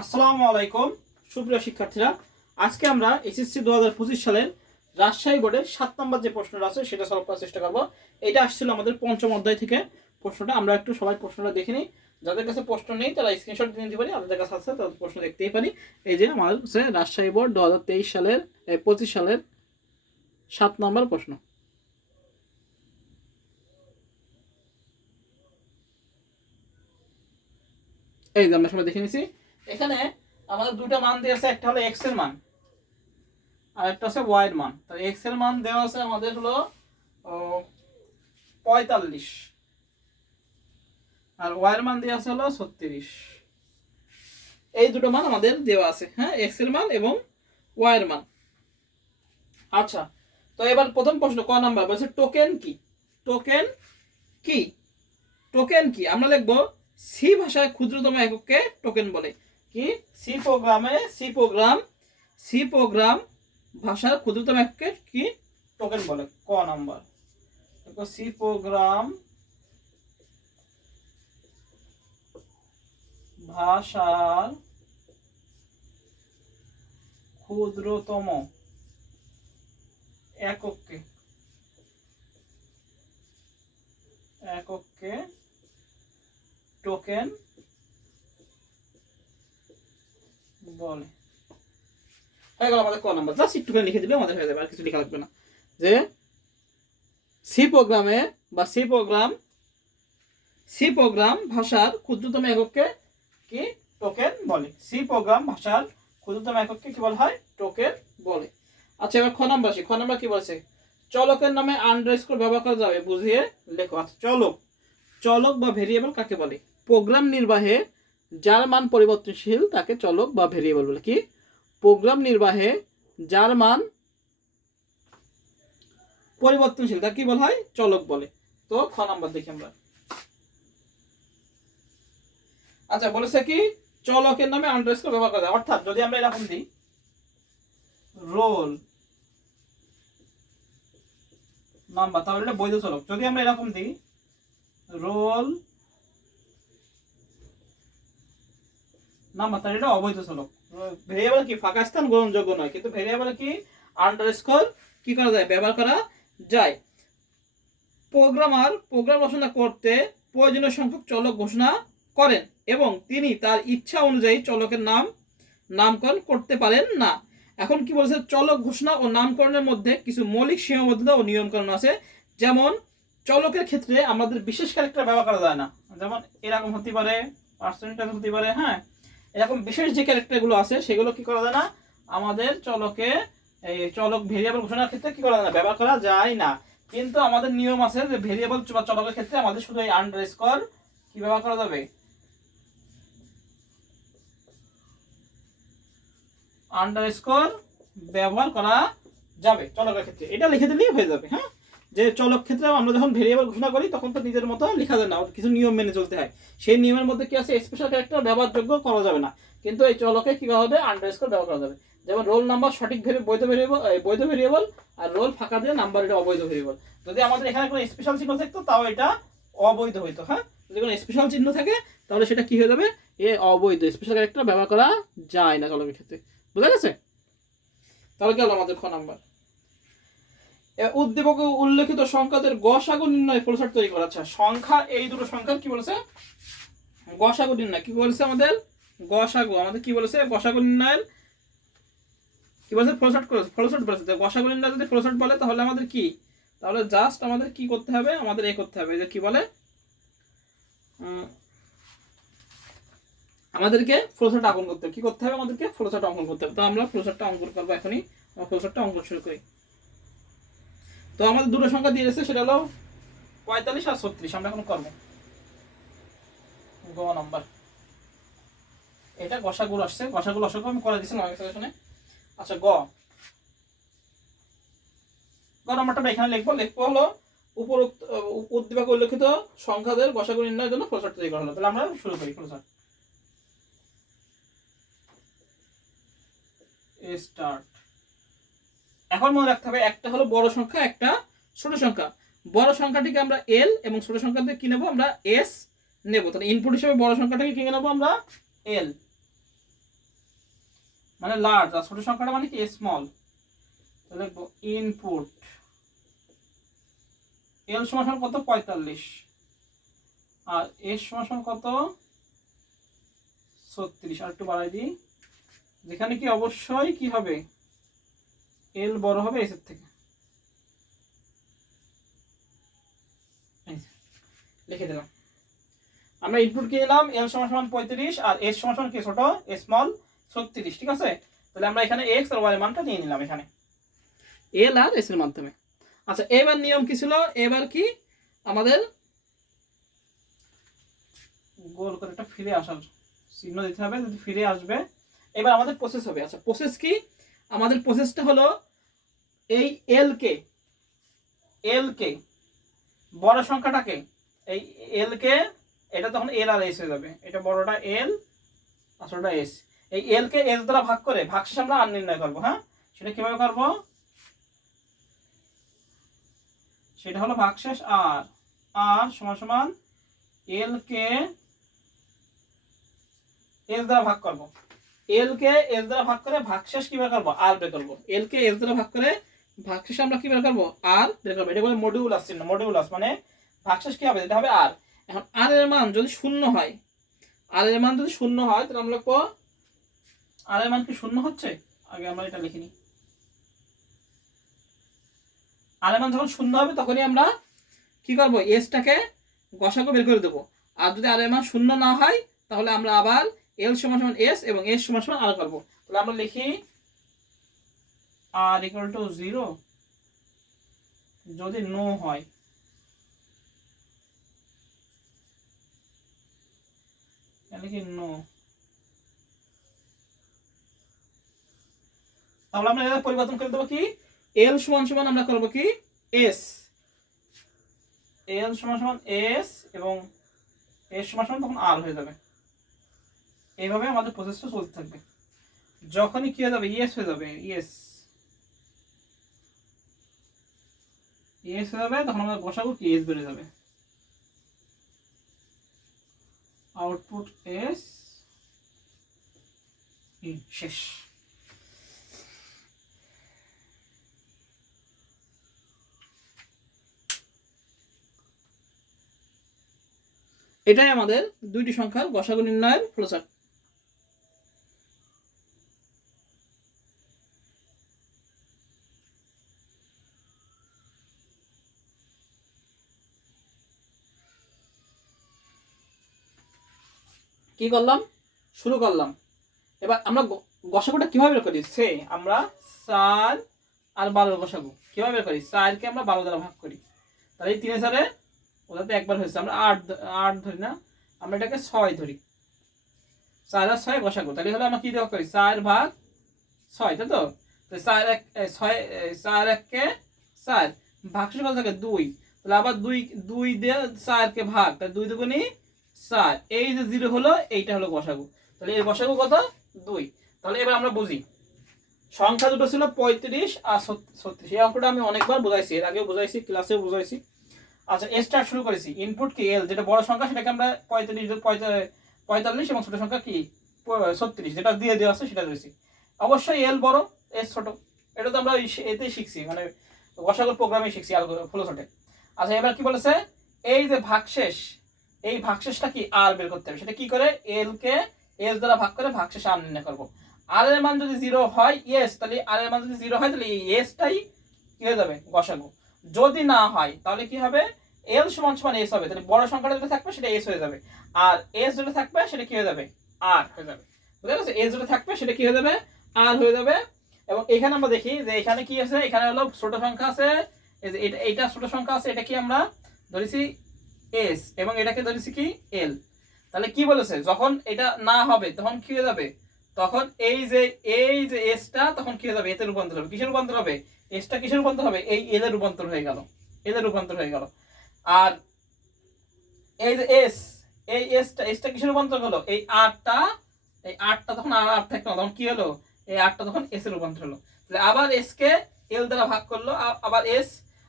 আসসালামু আলাইকুম সুপ্রিয় শিক্ষার্থীরা, আজকে আমরা এসএসসি 2025 সালের রাজশাহী বোর্ডের 7 নম্বর যে প্রশ্নটা আছে সেটা সলভ করার চেষ্টা করব। এটা আসছিল আমাদের পঞ্চম অধ্যায় থেকে প্রশ্নটা। আমরা একটু সবাই প্রশ্নটা দেখে নিই। যাদের কাছে প্রশ্ন নেই তারা স্ক্রিনশট দিয়ে নিতে পারি, যাদের কাছে আছে তাদের প্রশ্ন দেখতেই পারি। এই যে আমাদের হচ্ছে রাজশাহী বোর্ড 2023 সালের 25 সালের 7 নম্বর প্রশ্ন। এই যে আমরা সবাই দেখে নিছি। এখানে আমাদের দুটো মান দেওয়া আছে, একটা হলো এক্স এর মান আর একটা আছে ওয়াই এর মান। তো এক্স এর মান দেওয়া আছে আমাদের হলো 45 আর ওয়াই এর মান দেওয়া আছে হলো 36। এই দুটো মান আমাদের দেওয়া আছে, হ্যাঁ, এক্স এর মান এবং ওয়াই এর মান। আচ্ছা, তো এবার প্রথম প্রশ্ন ক নাম্বার বলছে টোকেন কি। টোকেন কি? টোকেন কি আমরা লিখবো সি ভাষায় ক্ষুদ্রতম একককে টোকেন বলে। কি? সি প্রোগ্রাম ভাষার ক্ষুদ্রতম এককে কি টোকেন বলে। ক নাম্বার দেখো, সি প্রোগ্রাম ভাষার ক্ষুদ্রতম এককে টোকেন বলে। হয়ে গেল আমাদের ক নাম্বার। জাস্ট একটুখানি লিখে দিলে আমাদের হয়ে যাবে, আর কিছু লেখা লাগবে না। যে সি প্রোগ্রামে বা সি প্রোগ্রাম ভাষার ক্ষুদ্রতম এককে কি টোকেন বলে। সি প্রোগ্রাম ভাষার ক্ষুদ্রতম এককে কি বলা হয়? টোকেন বলে। আচ্ছা, এবার খ নাম্বার আসি। খ নাম্বার কি বলছে? চলকের নামে আন্ডারস্কোর ব্যবহার করা যাবে, বুঝিয়ে লেখো। আচ্ছা, চলক বা ভেরিয়েবল কাকে বলে? প্রোগ্রাম নির্বাহে যার মান পরিবর্তনশীল তাকে চলক বা ভেরিয়েবল বলে। কি? প্রোগ্রাম নির্বাহে যার মান পরিবর্তনশীল তাকে কি বলা হয়? চলক বলে। তো খ নাম্বার দেখি আমরা। আচ্ছা, বলেছে কি চলকের নামে আন্ডারস্কোর ব্যবহার করা যায়। অর্থাৎ যদি আমরা এরকম দিই রোল নাম্বার, তাহলে এটা বৈধ চলক। যদি আমরা এরকম দিই রোল নাম্বার, তাহলে এটা অবৈধ চলক। ভেরিয়েবল কি ফাঁকা স্থান গ্রহণযোগ্য নয়, কিন্তু ভেরিয়েবল কি আন্ডারস্কোর কি করা যায়? ব্যবহার করা যায়। প্রোগ্রাম রচনা করতে প্রয়োজনীয় সংখ্যক চলক ঘোষণা করেন এবং তিনি তার ইচ্ছা অনুযায়ী চলকের নামকরণ করতে পারেন না। এখন কি বলছে? চলক ঘোষণা ও নামকরণের মধ্যে কিছু মৌলিক সীমাবদ্ধতা ও নিয়মকানুন আছে। যেমন চলকের ক্ষেত্রে আমাদের বিশেষ ক্যারেক্টার ব্যবহার করা যায় না। যেমন এরকম হতে পারে, পার্সেন্টেজ হতে পারে, হ্যাঁ, এরকম বিশেষ যে ক্যারেক্টারগুলো আছে সেগুলো কি করা যায় না, আমাদের চলক ভেরিয়েবল ঘোষণার ক্ষেত্রে কি করা যায় না, ব্যবহার করা যায় না। কিন্তু আমাদের নিয়ম আছে যে ভেরিয়েবল বা চলকের ক্ষেত্রে আমাদের শুধু এই আন্ডারস্কোর কি ব্যবহার করা যাবে? আন্ডারস্কোর ব্যবহার করা যাবে চলকের ক্ষেত্রে। এটা লিখে দিলেই হয়ে যাবে। হ্যাঁ, যে চলক ক্ষেত্রে আমরা যখন ভেরিয়েবল ঘোষণা করি তখন তো নিজের মতো লেখা যায় না, কিছু নিয়ম মেনে চলতে হয়। সেই নিয়মের মধ্যে কি আছে? স্পেশাল ক্যারেক্টার ব্যবহারযোগ্য করা যাবে না, কিন্তু এই চলকে কি করা হবে? আন্ডারস্কোর ব্যবহার করা যাবে। যেমন রোল নাম্বার সঠিক বৈধ ভেরিয়েবল, আর রোল ফাঁকা দিয়ে নাম্বার এটা অবৈধ ভেরিয়েবল। যদি আমাদের এখানে কোনো স্পেশাল চিহ্ন থাকতো তাও এটা অবৈধ হইতো। হ্যাঁ, যদি কোনো স্পেশাল চিহ্ন থাকে তাহলে সেটা কি হয়ে যাবে? এ অবৈধ, স্পেশাল ক্যারেক্টার ব্যবহার করা যায় না চলকের ক্ষেত্রে। বুঝা গেছে? তাহলে গেল আমাদের খ নাম্বার। উদ্দীপকে উল্লেখিত সংখ্যাদের গসাগু নির্ণয় ফলচার্ট তৈরি করা। আচ্ছা, সংখ্যা এই দুটো সংখ্যার কি বলেছে? গসাগু নির্ণয় কি বলেছে আমাদের? আমাদের কি বলেছে? গসাগু নির্ণয়ের কি বলেছে? ফলচার্ট বলেছে। গসাগু নির্ণয় যদি ফলচার্ট বলে তাহলে আমাদের কি, তাহলে জাস্ট আমাদের কি করতে হবে? আমাদের করতে হবে যে কি বলে, আমাদেরকে ফ্লোচার্ট অঙ্কন করতে হবে। কি করতে হবে? আমাদেরকে ফ্লোচার্ট অঙ্কন করতে হবে। তো আমরা ফ্লোচার্টটা অঙ্কন করবো এখনই। ফ্লোচার্টটা অঙ্কন শুরু করি। তো আমাদের দুটো সংখ্যা দিয়ে দিয়েছে, সেটা হলো 45 আর 36। আমরা এখন করবো গ নাম্বার। এটা গসাগু আসছে, গসাগু আমি করে দিয়েছিলাম আগের সেশনে। আচ্ছা, গ নাম্বারটা এখানে লিখবো হলো উপরোক্ত উদ্দীপকে উল্লেখিত সংখ্যাদের গসাগু নির্ণয়ের জন্য ফ্লোচার্ট তৈরি করা হলো। তাহলে আমরা শুরু করি ফ্লোচার্ট। স্টার্ট। এখন মনে রাখতে হবে একটা হলো বড় সংখ্যা, একটা ছোট সংখ্যা। বড় সংখ্যাটিকে আমরা এল এবং ছোট সংখ্যাতে কি নেব? আমরা এস নেব। তাহলে ইনপুট হিসেবে বড় সংখ্যাটাকে কি নেব? আমরা এল। মানে লার্জ, আর ছোট সংখ্যাটা মানে কি স্মল। তাহলে লিখবো ইনপুট এল সমান কত 45, আর এস সমান কত 36। আর একটু বাড়াই দিই, যেখানে কি অবশ্যই কি হবে এল বড় হবে এস এর থেকে। লিখে দিলাম। আমরা ইনপুট কি নিলাম এল সমান 35 আর এস সমান কি ছোট স্মল 36, ঠিক আছে। তাহলে আমরা এখানে এক্স আর ওয়াই এর মানটা নিয়ে নিলাম এখানে এল আর এস এর মাধ্যমে। আচ্ছা এবার নিয়ম কি ছিল, এবার কি আমাদের গোল করে একটা ফিরে আসার চিহ্ন দিতে হবে, যদি ফিরে আসবে এবার আমাদের প্রসেস হবে। আচ্ছা প্রসেস কি, আমাদের প্রসেসটা হলো এই এল কে বড় সংখ্যাটাকে, এই এল কে এটা তখন এল আর এস হয়ে যাবে, এটা বড়টা এল আর ছোটটা এস। এই এল কে এস দ্বারা ভাগ করে ভাগশেষ আমরা আর নির্ণয় করবো। হ্যাঁ সেটা কিভাবে করব, সেটা হলো ভাগশেষ আর, আর সমান সমান এল কে এস দ্বারা ভাগ করব। এল কে এস দ্বারা ভাগ করে ভাগশেষ কি বের করব আর বের করব। এল কে এস দ্বারা ভাগ করে ভাগশেষ আমরা কি বের করব আর বের করব। এটা বলে মডিউলাস চিহ্ন, মডিউলাস মানে ভাগশেষ কি হবে, এটা হবে আর। এখন আর এর মান যদি শূন্য হয়, আর এর মান যদি শূন্য হয় তাহলে আমরা লিখব আর এর মান কি শূন্য হচ্ছে, আগে আমরা এটা লিখিনি। আর এর মান যখন শূন্য হবে তখনই আমরা কি করব এসটাকে গসাগু বের করে দেবো। আর যদি আর এর মান শূন্য না হয় তাহলে আমরা আবার এল সমান সমান এস এবং এস সমান সমান আর করবো। তাহলে আমরা লিখি আর ইকুয়াল টু 0 যদি নো হয়, লিখি নো। তাহলে আমরা এটা পরিবর্তন করে দেবো কি এল সমান সমান আমরা করবো কি এস, এল সমান সমান এস এবং এস সমান সমান তখন আর হয়ে যাবে। এইভাবে আমাদের প্রসেসটা চলতে থাকবে। যখনই কি হয়ে যাবে ইয়েস হয়ে যাবে, ইয়েস ইয়েস হয়ে যাবে তখন আমরা বসাবো কি এস বেড়ে যাবে, আউটপুট এস শেষ। এটাই আমাদের দুইটি সংখ্যার গসাগু নির্ণয়ের ফ্লোচার্ট। কি করলাম, শুরু করলাম। এবার আমরা গসাগুটা কিভাবে বের করি, সে আমরা 4 আর 12 গসাগু কিভাবে বের করি, 4 কে আমরা 12 দ্বারা ভাগ করি, তাহলে এই 3 4 ওটাতে একবার হয়েছে, আমরা 8 ধরি না, আমরা এটাকে 6 ধরি। 4 আর 6 গসাগু, তাহলে হলো আমরা কি দেওয়া করি 4 ভাগ 6, তাই তো। 4 1 6 4 1 কে 4 ভাগশেষ কত থাকে 2, তাহলে আবার 2 দিয়ে 4 কে ভাগ, তাহলে 2 দুগুণী 4, এই যে 0 হলো এইটা হলো গসাগু। তাহলে এই গসাগু কত 2। তাহলে এবার আমরা বুঝি, সংখ্যা দুটো ছিল 35 আর 36, এই অঙ্কটা আমি অনেকবার বুঝাইছি, এর আগেও বুঝাইছি, ক্লাসেও বুঝাইছি। আচ্ছা স্টার্ট শুরু করেছি, ইনপুট কি এল, যেটা বড় সংখ্যা সেটাকে আমরা 45 এবং ছোট সংখ্যা কি 36 যেটা দিয়ে দেওয়া আছে সেটা দিয়েছি। অবশ্যই এল বড় এস ছোট, এটা তো আমরা এতেই শিখছি, মানে গসাগুর প্রোগ্রামে শিখছি ফ্লোচার্টে। আচ্ছা এবার কি বলেছে, এই যে ভাগশেষ, এই ভাগশেষটা কি আর বের করতে হবে, সেটা কি করে এল কে এস দ্বারা ভাগ করে ভাগশেষ আর নির্ণয় করবো। আর এর মান যদি 0 হয় ইয়েস, তাহলে আর এর মান যদি 0 হয় তাহলে এই এসটাই কি হয়ে যাবে গসাগু। যদি না হয় তাহলে কি হবে এল সমান সমান এস হবে, তাহলে বড় সংখ্যাটা যেটা থাকবে সেটা এস হয়ে যাবে, আর এস যেটা থাকবে সেটা কি হয়ে যাবে আর হয়ে যাবে। বুঝতে পারছো, এস যেটা থাকবে সেটা কি হয়ে যাবে আর হয়ে যাবে। এবং এখানে আমরা দেখি যে এখানে কি আছে, এখানে হলো ছোট সংখ্যা আছে, এই যে এটা ছোট সংখ্যা আছে, এটা কি আমরা ধরেছি এস এবং এটাকে ধরেছি কি এল। তাহলে কি বলেছে যখন এটা না হবে তখন কি হয়ে যাবে, তখন এই যে এসটা তখন কি হয়ে যাবে এতে রূপান্তর হবে। কিসের রূপান্তর হবে, এসটা কিসের রূপান্তর হবে, এই এল এর রূপান্তর হয়ে গেল, এল এর রূপান্তর হয়ে গেল। আর এই যে এস, এই এসটা কিসের রূপান্তর হলো, এই আটটা তখন আর থাকতো না, তখন কি হলো এই আটটা তখন এস এর রূপান্তর হলো। তাহলে আবার এস কে এল দ্বারা ভাগ করলো,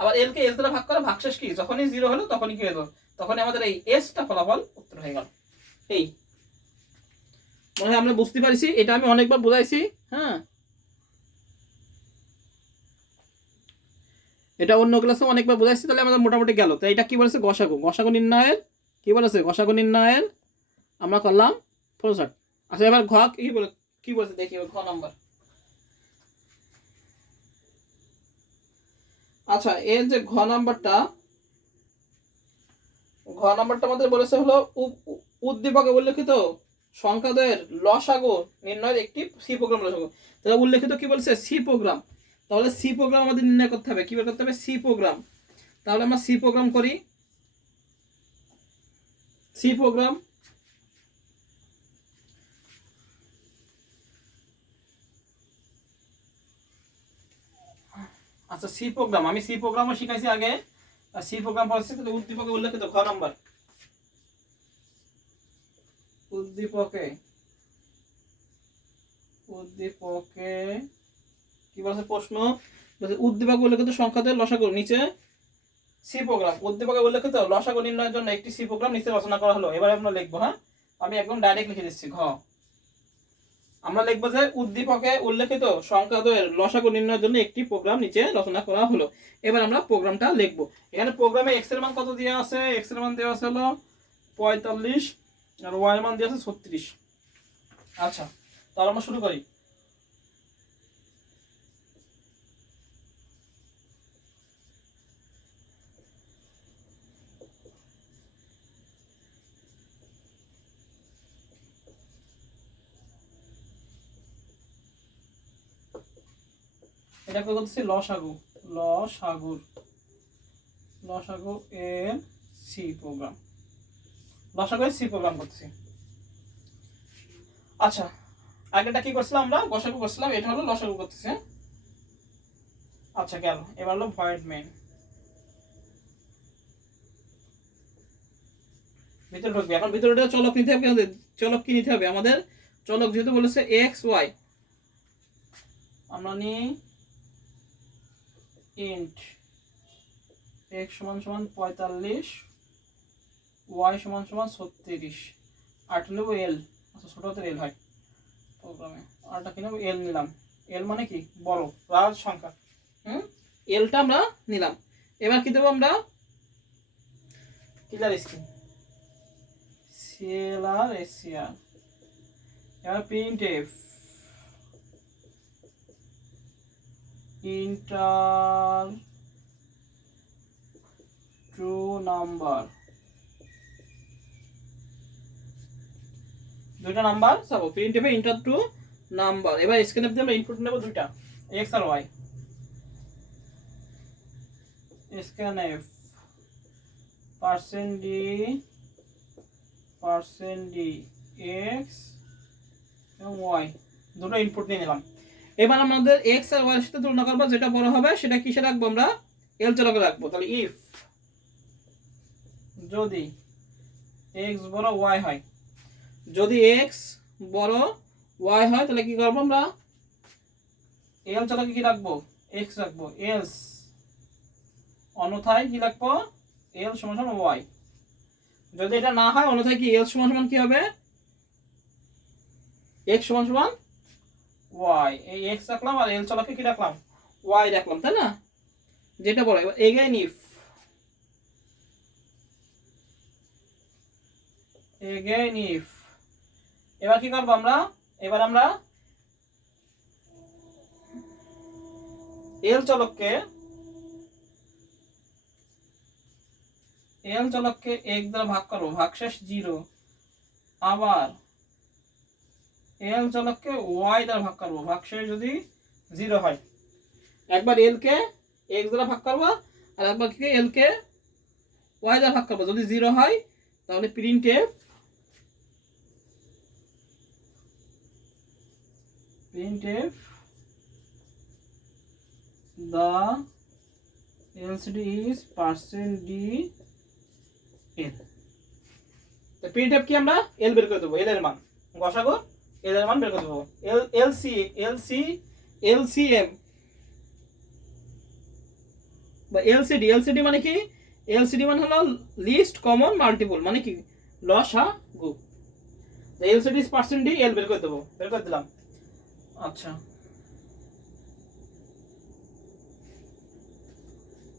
আবার এল কে এস দ্বারা ভাগ করে ভাগশেষ কি যখনই 0 হলো তখনই কি হলো, তখনই আমাদের এই এসটা ফলাফল উত্তর হয়ে গেল। এই মনে হয় আমরা বুঝতে পারছি, এটা আমি অনেকবার বোঝাইছি। হ্যাঁ, এটা অন্য ক্লাসে অনেকবার বোঝাইছি, তাহলে আমাদের মোটামুটি গেল। তো এটা কি বলেছে, গসাগু, গসাগু নির্ণয়ের কি বলেছে, গসাগু নির্ণয়ের আমরা করলাম ফ্লোচার্ট। আচ্ছা এবার ঘ কি বলছে দেখি, ঘ নাম্বার। আচ্ছা এর যে ঘ নাম্বারটা আমাদের বলেছে হলো উদ্দীপকে উল্লেখিত সংখ্যাদের লসাগু নির্ণয়ের একটি সি প্রোগ্রাম লসাগু। তাহলে উল্লেখিত কি বলছে, সি প্রোগ্রাম। তাহলে সি প্রোগ্রাম আমাদের নির্ণয় করতে হবে, কি বের করতে হবে, সি প্রোগ্রাম। তাহলে আমরা সি প্রোগ্রাম করি, সি প্রোগ্রাম। আচ্ছা সি প্রোগ্রাম, আমি সি প্রোগ্রামও শিখাইছি আগে, আর সি প্রোগ্রাম পড়াচ্ছি। তাহলে উদ্দীপকে উল্লেখিত ঘ নাম্বার, উদ্দীপকে কি বলছে প্রশ্ন, উদ্দীপকে উল্লেখিত সংখ্যাদের লসাগু নিচে সি প্রোগ্রাম। উদ্দীপকে উল্লেখিত লসাগু নির্ণয়ের জন্য একটি সি প্রোগ্রাম নিচে রচনা করা হলো। এবার আমরা লিখবো, হ্যাঁ আমি একদম ডাইরেক্ট লিখে দিচ্ছি। ঘ আমরা লিখবো যে উদ্দীপকে উল্লেখিত সংখ্যাদের লসাগু নির্ণয়ের জন্য একটি প্রোগ্রাম নিচে রচনা করা হলো। এবার আমরা প্রোগ্রামটা লিখবো। এখানে প্রোগ্রামে এক্স এর মান কত দেওয়া আছে, এক্স এর মান দেওয়া আছে হলো 45 আর ওয়াই এর মান দেওয়া আছে 36। আচ্ছা তাহলে আমরা শুরু করি। এটা করতেছি লসাগু, লসাগু এর সি প্রোগ্রাম, লসাগু এর সি প্রোগ্রাম করতেছি। আচ্ছা আগেটা কি করছিলাম, আমরা গসাগু করছিলাম, এটা হলো লসাগু করতেছি। আচ্ছা গেল, এবার হলো ভয়েড মেইন। ভিতরে ঢুকবে, এখন ভিতরে চলক নিতে হবে। চলক কি নিতে হবে আমাদের, চলক যেহেতু বলেছে এক্স ওয়াই, আমরা নিই ইন্ট এক্স সমান সমান 45, ওয়াই সমান সমান 36, আর নেব এল। আচ্ছা ছোট হাতের এল হয় প্রোগ্রামে, আরটা কি নেব, এল নিলাম। এল মানে কি, বড় রাজ সংখ্যা। এলটা আমরা নিলাম। এবার কি দেবো আমরা, কিলার স্ক্রিন সিএলআর এসিআর। এবার print f inter true number, দুইটা নাম্বার চাবো। প্রিন্ট এফে ইন্টার ট্রু নাম্বার। এবার স্ক্যানএফ দিয়ে আমরা ইনপুট নেব দুইটা, এক্স আর ওয়াই। স্ক্যানএফ % d এক্স এবং ওয়াই, দুটো ইনপুট নিয়ে নিলাম। এবার আমাদের এক্স আর ওয়াই এর সাথে তুলনা করবো, যেটা বড় হবে সেটা কিসে রাখবো, আমরা এল চলকে রাখবো। তাহলে ইফ যদি এক্স বড় ওয়াই হয়, যদি এক্স বড় ওয়াই হয় তাহলে কি করবো, আমরা এল চলকে কি রাখবো, এক্স রাখবো। এলস অন্যথায় কি রাখবো, এল সমান সমান ওয়াই। যদি এটা না হয় অন্যথায় কি এল সমান সমান কি হবে, এক্স সমান সমান ওয়াই। এই এক্স রাখলাম আর এল চলকে কি রাখলাম, ওয়াই রাখলাম, তাই না, যেটা বড়। এবার এগেইন ইফ এবার কি করবো আমরা, এবার আমরা এল চলককে এক দ্বারা ভাগ করবো, ভাগশেষ 0। আবার এল চলককে ওয়াই দ্বারা ভাগ করবো, ভাগশেষ যদি 0 হয়। একবার এল কে এক্স দ্বারা ভাগ করবো, আর একবার কি এল কে ওয়াই দ্বারা ভাগ করবো। যদি 0 হয় তাহলে print F the LCD is %d l। তো প্রিন্টএফ কি আমরা এল বের করে দেবো, এল এর মান গসাগু, এল এর মান বের করে দেবো। এলসিএম বা এলসিডি মানে কি, এলসিডি মানে হলো লিস্ট কমন মাল্টিপল, মানে কি লসাগু। এলসিডি ইজ পার্সেন্ট ডি, এল বের করে দেবো, বের করে দিলাম। আচ্ছা,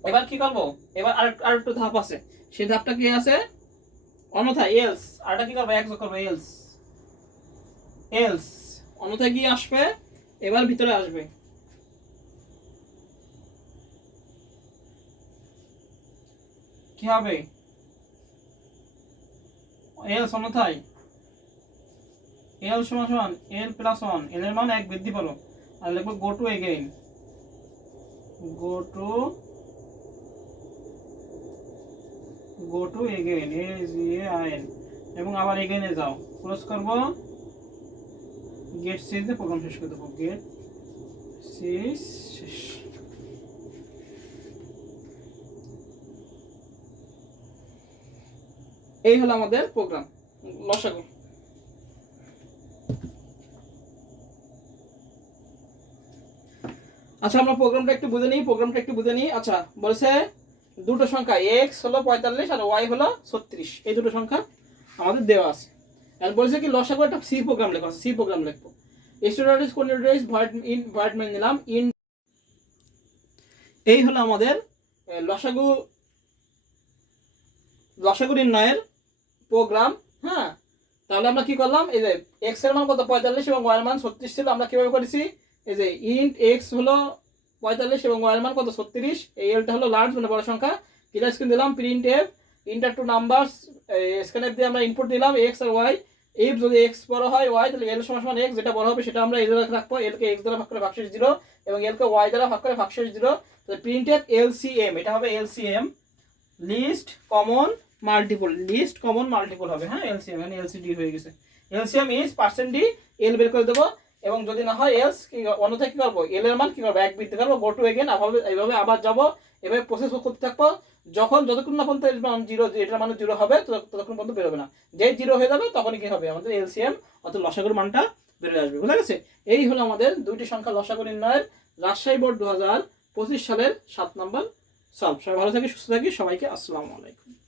এবার কি করবো, এবার আর একটু ধাপ আছে, সেই ধাপটা কি আছে, অন্যথায় এলস, আরটা কি করবো, এক যোগ করবো, এলস, এলস অন্যথায় কি আসবে, এবার ভিতরে আসবে, কি হবে, এলস অন্যথায় এল সমান সমান এল প্লাস ওয়ান, এল এর মান এক বৃদ্ধি পেলো, আর লিখবো go to again, go to again, A G A I N, এবং আবার এগেইনে যাও, ক্লোজ করবো, গেট সিজ দিয়ে প্রোগ্রাম শেষ করে দেবো, গেট সিজ শেষ। এই হলো আমাদের প্রোগ্রাম লসাগু। আচ্ছা, আমরা প্রোগ্রামটা একটু বুঝে নিই। আচ্ছা, বলছে দুটো সংখ্যা x হলো 45 আর y হলো 36, এই দুটো সংখ্যা আমাদের দেওয়া আছে। আর বলছে কি লসাগু একটা সি প্রোগ্রাম লেখো, সি প্রোগ্রাম লিখবো। স্টুডেন্টস কোঅর্ডিনেটস ভয়েড মেনে নিলাম, ইন। এই হলো আমাদের লসাগু নির্ণয়ের প্রোগ্রাম। হ্যাঁ, তাহলে আমরা কি করলাম, এই যে x এর মান কত 45 এবং y এর মান 36 ছিল, আমরা কিভাবে করেছি, এই যে ইন্ট x হলো 45 এবং y এর মান কত 36, এই এলটা হলো লার্জ মানে বড় সংখ্যা, ক্লিয়ার স্ক্রিন দিলাম, print f enter two numbers, scanf দিয়ে আমরা ইনপুট দিলাম x আর y, if যদি x বড় হয় y, তাহলে l সমান সমান x, যেটা বড় হবে সেটা আমরা l দ্বারা রাখবো, l কে x দ্বারা ভাগ করে ভাগশেষ 0 এবং l কে y দ্বারা ভাগ করে ভাগশেষ 0, তাহলে প্রিন্ট এফ এলসিএম, এটা হবে এলসিএম, লিস্ট কমন মাল্টিপল হবে। হ্যাঁ, এলসিএম মানে এলসিডি হয়ে গেছে, এলসিএম ইজ পার্সেন্ট ডি, এল বের করে দেবো, এবং যদি না হয় এলস কি অন্যথায় কি করবো, এল এর মান কি করবো, এক বৃদ্ধি করবো, গো টু এগেইন, এইভাবে আবার যাবো, এভাবে প্রসেস করতে থাকবো, যতক্ষণ না পর্যন্ত এর মান 0, এটার মানে 0 হবে ততক্ষণ পর্যন্ত বেরোবে না, যেই 0 হয়ে যাবে তখনই কি হবে, আমাদের এলসিএম অর্থাৎ লসাগুর মানটা বের হয়ে আসবে। বুঝা গেছে? এই হলো আমাদের দুইটি সংখ্যা লসাগু নির্ণয়ের রাজশাহী বোর্ড 2025 সালের 7 নম্বর সলভ। সবাই ভালো থাকি, সুস্থ থাকি, সবাইকে আসসালামু আলাইকুম।